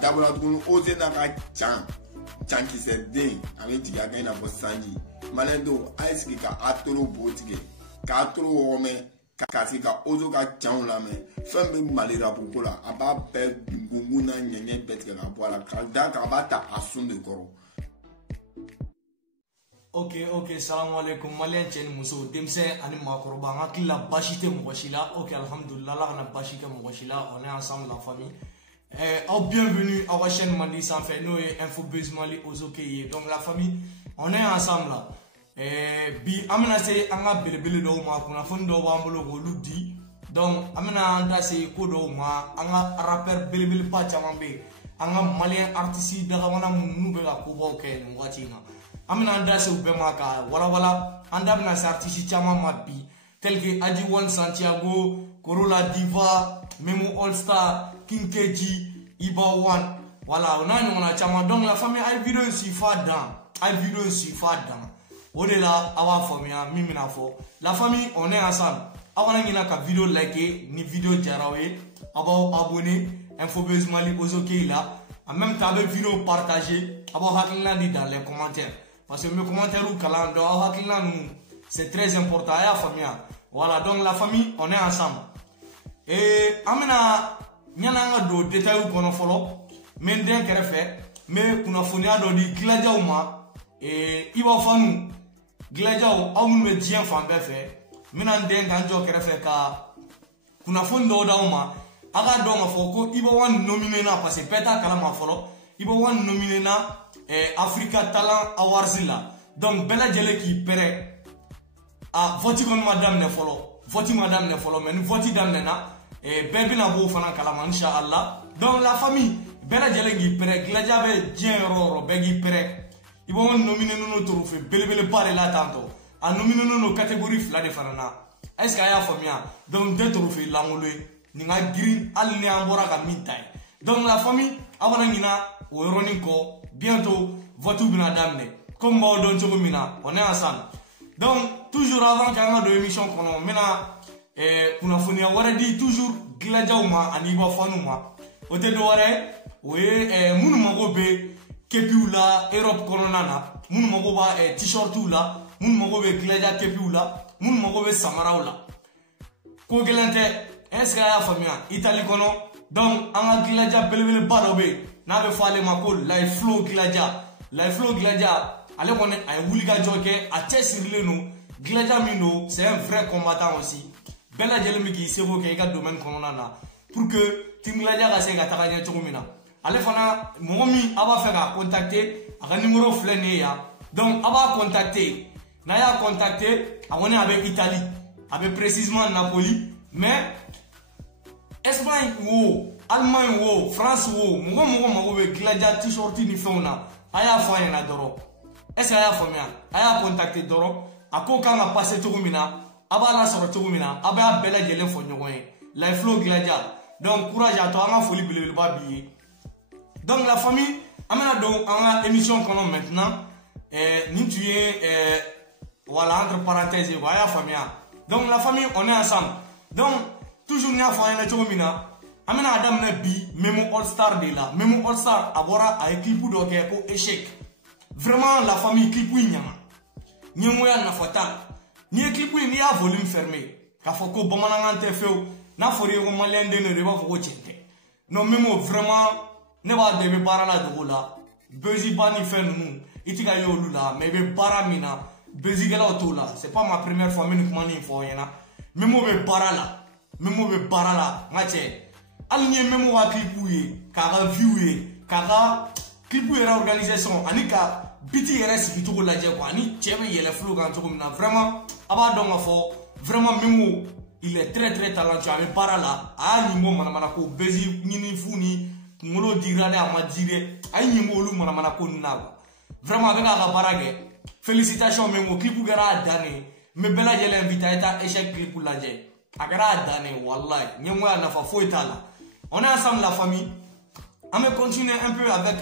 D'abord, on ose n'a pas chan qui s'est dingue avec Tiga Gaina pour Sanji. Malendo, ice qui a atoro botige, katoro home, kasika ozo ka chan la me, femme malira pour la, aba bel gunguna nyenye betka la boala, kalda kabata asun de koro. Ok, salam alaikum, malien chen muso, demse ani makoroba, ngaki la bashite mwashila, ok, alhamdulillah, la na bashite mwashila, on est ensemble la famille. Bienvenue à la chaîne Mandi sans faire nous info buzz Mali aux OK. Donc la famille, on est ensemble là. Bi amena se anga belebele do ma kuna fondo wa mbolo go ludi. Donc amena anda se ko do ma anga rapper belebele pa chamambe. Anga malien artiste daga wana mube ga ko bo ke ngwatina. Amena anda se ube maka wala anda bena se artiste chama mabi tel que Adi One Santiago, Corolla Diva, Memo All Star, King KG, Iba One. Voilà, on a chama. Donc la famille a une vidéo ici fadant. Au-delà, avoir famille, mimina fo. La famille, on est ensemble. Avant de la vidéo liker, ni vidéo jarawe, avoir abonné, Infobuzz Mali aux OK là. En même temps, la vidéo partagée, avoir hakilna dit dans les commentaires. Parce que mes commentaires ou calendrier, hakilna c'est très important à la famille. Voilà, donc la famille, on est ensemble. Et amena nyana do détail kono folo men den kerefe me kuna fonia do di glaja uma e iba fanu glaja o amun me dien fan befe minan den kanjo kerefe ka kuna fondo da uma aga do ma foko iba wan nominé na parce peta kala ma folo iba wan nominé na Africa Talent Awards là. Donc bela jele ki pere a voti kon madame ne folo voti madame ne folo men voti dam ne na bébé n'a beau faire un calama inshallah. Donc la famille bela jelengi pere glaja be jenro begi pere ils vont nominer nos trophées belebele parler là tantôt a nominer nos catégories fla de fanana est-ce qu'il y a famille donc deux trophées la ngolé ni nga green al ni ambora ka mintai. Donc la famille avant ngina o roniko bientôt votre bina damne comme ba don chogo mina on est ensemble. Donc toujours avant qu'on de émission qu'on mena kuna fonia wara di toujours glajauma aniba fanuma ote do ware we munu mago be kepiula Europe koronana munu mago ba t-shirtula munu mago be glaja kepiula munu mago be samaraula ko gelante est-ce que ya famia Italie kono. Donc anga glaja belebele barobe na be fale mako life flow glaja ale koné ay wuliga joke a tesirle no glaja mino c'est un vrai combattant aussi. Bella jelemi ki sego ke ga domaine konona pour que timglaja ga se ga taganya chomina ale fana momi aba fa ga contacter aga numéro flene ya. Donc aba contacter na ya contacter awone avec Italie avec précisément Napoli mais Espagne wo Allemagne wo France wo mogo be glaja t-shirt ni fona aya fa na doro est-ce aya fa mia aya contacter doro ako kanga passer chomina aba la soro chogumina aba bela jelen fo nyogoy la flow gladia. Donc courage à toi anga foli bele babi. Donc la famille amena donc anga émission kono maintenant ni tu es voilà entre parenthèses voilà famille. Donc la famille on est ensemble. Donc toujours nya fa na chogumina amena adam na bi Memo All Star de là Memo All Star abora a équipe do ke ko échec vraiment la famille clip nyama nyemo ya na fatal. Ni clip ni a volume fermé ka foko bomanangante feu na fori ko malien de ne ba foko chente non Memo vraiment ne ba de be para la dola bezi bani fait nous itika yo lula mais be para mina bezi gala otola c'est pas ma première fois mais comment ni fo yana Memo be para la ngache alni Memo wa clip ka ga view ka ga clip organisation anika biti reste qui tout la je quoi ni chebe yele flow quand tout na vraiment aba donc fo vraiment Memo il est très talentueux avec para là a ni mo mana ko bezi ni funi ngolo dirade amadire ay ni mo lu mana ko na vraiment avec la barage félicitations Memo clip gara dane me bela je l'invite à échec clip la je Agara Dane, Wallahi, Nyamwa Nafa Fouetala. On est ensemble, la famille. On va continuer un peu avec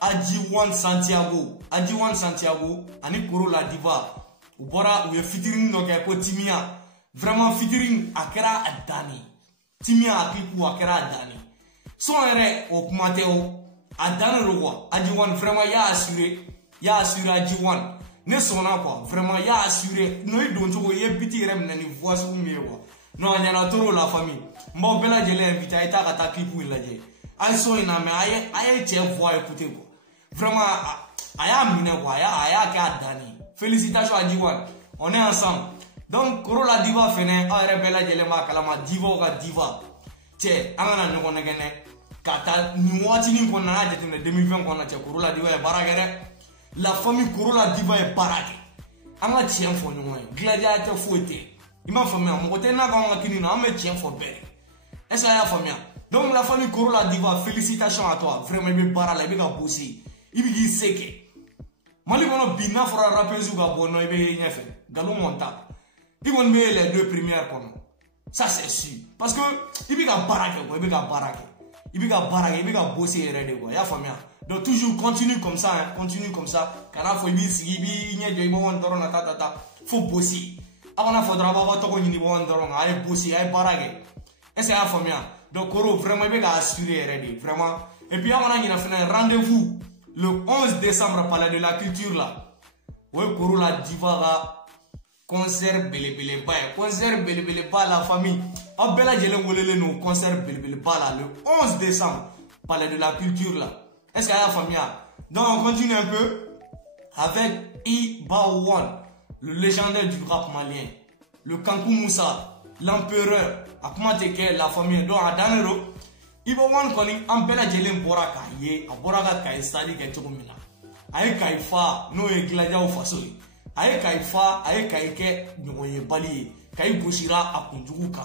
Adjiwan Santiago. Adjiwan Santiago, Ani Koro la Diva. Ou bora ou featuring donc ko Timia. Vraiment featuring Akara Adani. Timia Apiku Akara Adani. Son ere au Kumateo. Adani le roi. Adjiwan vraiment ya assuré Adjiwan. Ne sonna quoi. Vraiment ya assuré. Nous il donne tout ye petit rem nani voix sur mieux quoi. Non, il y a trop la famille. Bon, bella je l'ai invité à être à clip où il l'a dit. Aïe, so il n'a mais aïe, tiens, voix écouter quoi. Vraiment, aïe, mine quoi, aïe, Dani. Félicitations à Diwan. On est ensemble. Donc, Korola Diva fene, aïe, bella je l'ai ma kalama, diva. Tiens, angana nous connaît gagné. Kata, nous watini qu'on a dit en 2020 qu'on a dit Korola Diva est baragere. La famille Korola Diva est baragere. Anga tiens, faut nous, gladiateur fouetté. Il m'a famille, mon côté n'a pas de temps, mais tiens, faut bien. Est-ce que la famille? Donc, la famille Korola Diva, félicitations à toi. Vraiment, il est barré, il est bossé. Il est sec. Mali bono bina fera rappeler sur Gabono, il est fait. Galon monta. Il va mettre les deux premières comme ça, c'est sûr. Parce que il est barré, il est barré. Il est barré, il est bossé et redé. La famille. Donc, toujours continue comme ça, hein, continue comme ça. Quand il faut faut bosser. Avant faudra avoir tout le monde à bosser, à barrager. Et c'est la famille. Donc, Koro, vraiment, il va assurer, vraiment. Et puis, on a fait un rendez-vous le 11 décembre à Palais de la Culture là. Oui, Koro la Diva, concert Bele concert Bele la famille. En Bella Jelen Wolele, nous, concert Bele là, le 11 décembre, Palais de la Culture là. Est-ce qu'il y a la famille? Donc, on continue un peu avec Ibawan. Le légendaire du rap malien, le Kankou Moussa, l'empereur, Akumateke, la famille, donc à Danero, il va voir qu'on est en bella jelen boraka, ye, a boraka kai stadi kai chokumina. Aye kai fa, no e gladia ou fasoli. Aye kai fa, aye kai ke, nyoye bali, kai bushira a kunjuka.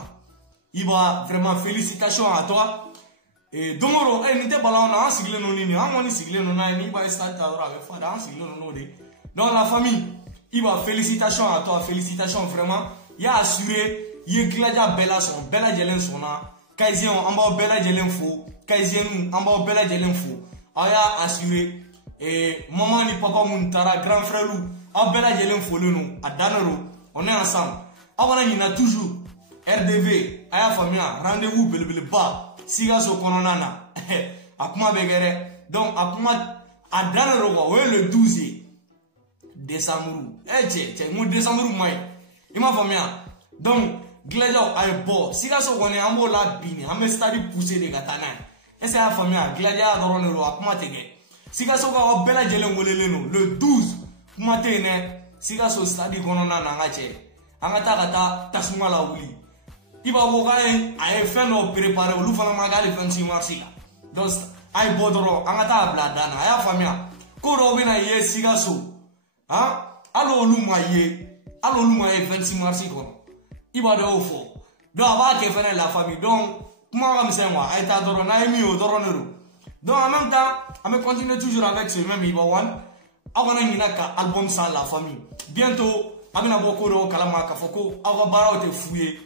Il va vraiment félicitations à toi. Et Domoro, n'était pas là, on a un sigle non ni, on a un sigle non ni, va stadi à droite, il faut un sigle non ni. Dans la famille. Il va félicitations à toi, félicitations vraiment. Il a assuré, il est gladia bella son, bella jelen sona, kaizien en bas bella jelen fou, kaizien en bas bella jelen fou. Il a assuré, et maman ni papa montara, grand frère ou, a bella jelen fou le nous, à Danero, on est ensemble. Avant il y a toujours, RDV, aya famille, rendez-vous belle bas, siga so kononana, akuma begere, donc akuma, à Danero, ouais le 12. Décembre. Eh, mon décembre, moi. Il m'a fait bien. Donc, Gladio a un beau. Si la so est en mot la bini, on me stade poussé de Gatana. Et c'est la famille. Gladio a dans le roi, comment t'es gay. Si la so a bella jelen le 12, comment t'es né. Si la so stade qu'on a nangache. Angata gata, tasuma la ouli. Il va voir à faire nos préparer au Louvre Magali 26 mars. Donc, aïe bodoro, angata bladana, aïe famille. Koro vena ye sigaso. Hein? Allo luma ye 26 mars quoi. Il va de au fond. Donc avant que faire la famille. Donc comment on va me dire moi? Aïe ta doro na emi o doro nero. Donc en même temps, on va continuer toujours avec ce même Ibawan. Avant on a ka album sans la famille. Bientôt, on a beaucoup de kalama kafoko. On va bara te fouiller.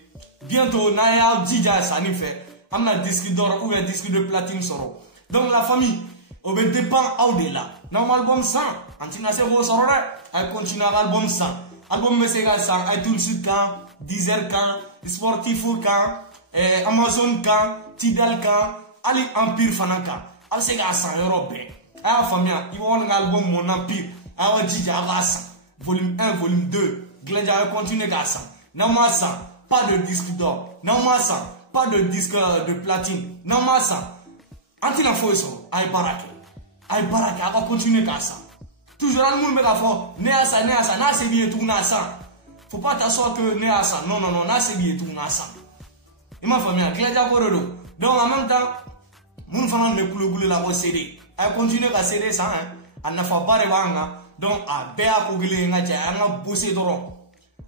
Bientôt, na ya dija ça ni fait. On a disque d'or ou un disque de platine soro. Donc la famille, on va dépend au-delà. Normal album 100. Antina se vo sorore, ay continue album 100. Album mesega 100, ay tout sud kan, Deezer kan, Sportif kan, Amazon kan, Tidal kan, Ali Empire fanan kan. Al sega 100 euro be. Ay famia, il va un album Mon Empire. Ay dija ava 100. Volume 1, volume 2. Gladia ay continue ga 100. Normal 100, pas de disque d'or. Normal 100, pas de disque de platine. Normal 100. Antina fo eso, ay barake. Ay barake, ay va continuer ga 100. Toujours le monde me l'a fait, né à ça, n'a c'est bien tout, n'a ça. Faut pas t'asseoir que né à ça, non, n'a c'est bien tout, n'a ça. Il m'a fait bien, clair d'accord. Donc en même temps, mon fan ne poule la voix CD. Elle continue à CD ça, hein. Elle n'a pas de vanga. Donc à Béa Kogile, n'a pas bossé d'or.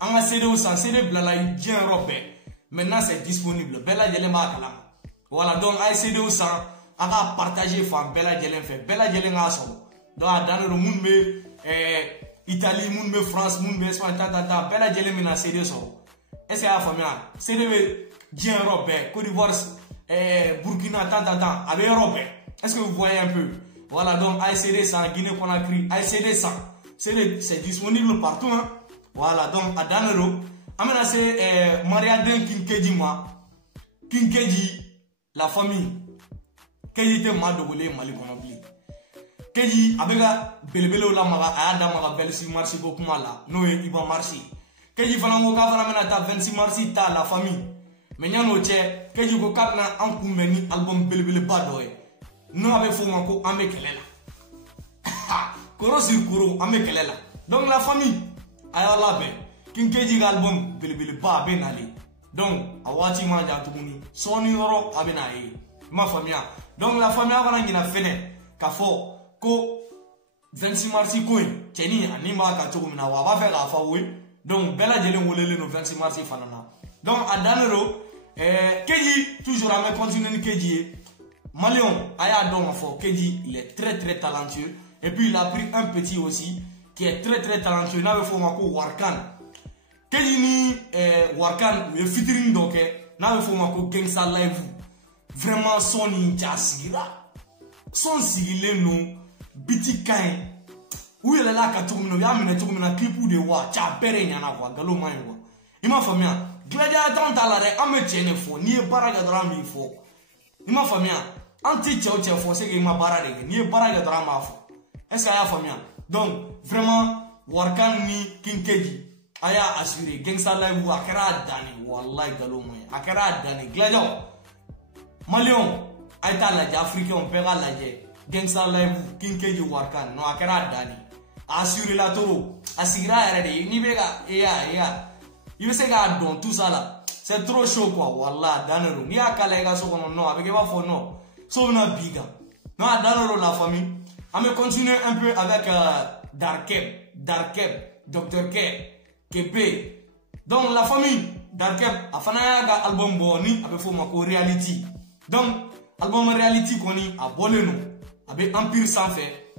On a CD au sang, CD blala, bien robé. Maintenant c'est disponible. Bella Djelema Kala. Voilà, donc à CD au sang, on a partagé femme Bella Djelem fait. Bella Djelem a son. Donc dans le monde Italie, monde France, monde Espagne, Bella Djelem na CD so. est-ce qu'il y a famille c'est de bien Europe Côte d'Ivoire Burkina tant avec Europe est-ce que vous voyez un peu voilà donc AICD 100 Guinée Conakry AICD 100 c'est disponible partout hein voilà donc à Danero amena c'est Mariaden Kinkeji la famille Keji te madogole Mali konobli Keji abega belebele la maga ayada maga 26 mars ko kuma la no e Iba Marsi Keji fana mo ka fana mena ta 26 mars ta la famille mais nyano che Keji ko katna an kumeni album belebele bado e no abe fuma ko ambe kelela koro sur koro ambe kelela donc la famille ayo la be Kinkeji album belebele ba be nali donc awati ma ja tuguni soni yoro abe na e ma famille donc la famille avana ngina fene ka fo ko 26 mars ko teni ani ma ka to mina wa ba fe ka fa we donc bela jele wolele no 26 mars fanana donc à Danero Keji toujours à me continuer Keji Malion aya donc fo Keji il est très talentueux et puis il a pris un petit aussi qui est très talentueux na be fo mako Warkan Keji ni Warkan le featuring donc na be fo mako Gangsta Live vraiment son ninja sigira son sigile no biti kain où il est là ka tukumino ya mine tukumina clip de wa cha bere nyana kwa galo mayo kwa ima famia gladia tanta la re ame tiene fo ni baraga drama fo ima famia anti chao fo c'est que ima baraga ni baraga drama fo est-ce que ya famia donc vraiment Warkan ni Kinkeji aya assuré Gangsta Live akara dani wallahi galo mayo akara dani gladia Malion aita la africain on paiera la Gangsta Live Kinkeji Warkan no akara dani assurer la toro asira erede ni bega ya il veut se ga don tout ça là c'est trop chaud quoi wallah Danero ni akala ga so kono no avec ba fo no so na biga no Danero la famille on me continuer un peu avec Darkeb Dr Kebe donc la famille Darkeb afana ga album boni avec fo mako reality donc album reality koni a boleno avec Empire sans fait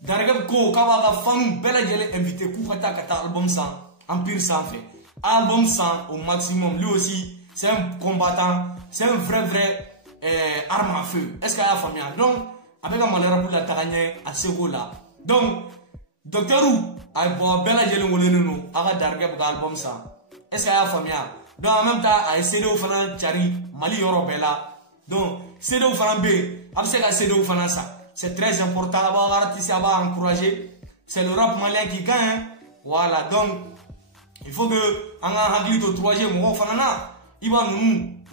Darkeb ko kawa ga fanu bela jele invité ku kata album sans Empire sans fait album 100 au maximum lui aussi c'est un combattant c'est un vrai arme à feu est-ce qu'il y a famille donc avec un malheur pour la tagagne à ce là donc Docteur Ou a bon bela jele woleno aga Darkeb ga album 100 est-ce qu'il y a famille donc en même temps a essayé de faire chari Mali Europe bela donc c'est de faire B après c'est de faire ça c'est très important avoir artiste à encourager c'est le rap malien qui gagne voilà donc il faut que on a hagli to 3e mo fanana iba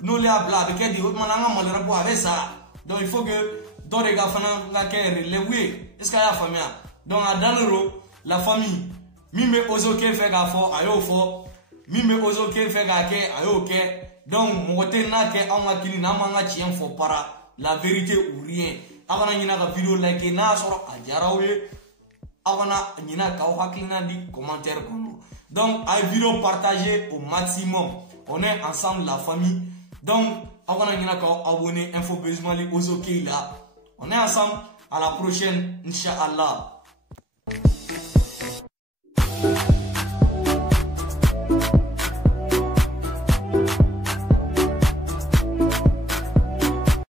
nous les abla avec des autres mananga malera pour avec ça donc il faut que dans les gars fana la kere les oui est-ce qu'il y a famille donc à Danero la famille mime ozoke fait ga fo ayo fo mime ozoke fait ga ke ayo ke donc moté na ke on a kili na manga chien fo para la vérité ou rien avant na la vidéo like na soro ajarawe avant na ka o haklina di commentaire kono donc à vidéo partagée au maximum on est ensemble la famille donc avant na ka abonner info besoin les ozoke là on est ensemble à la prochaine Inch'Allah.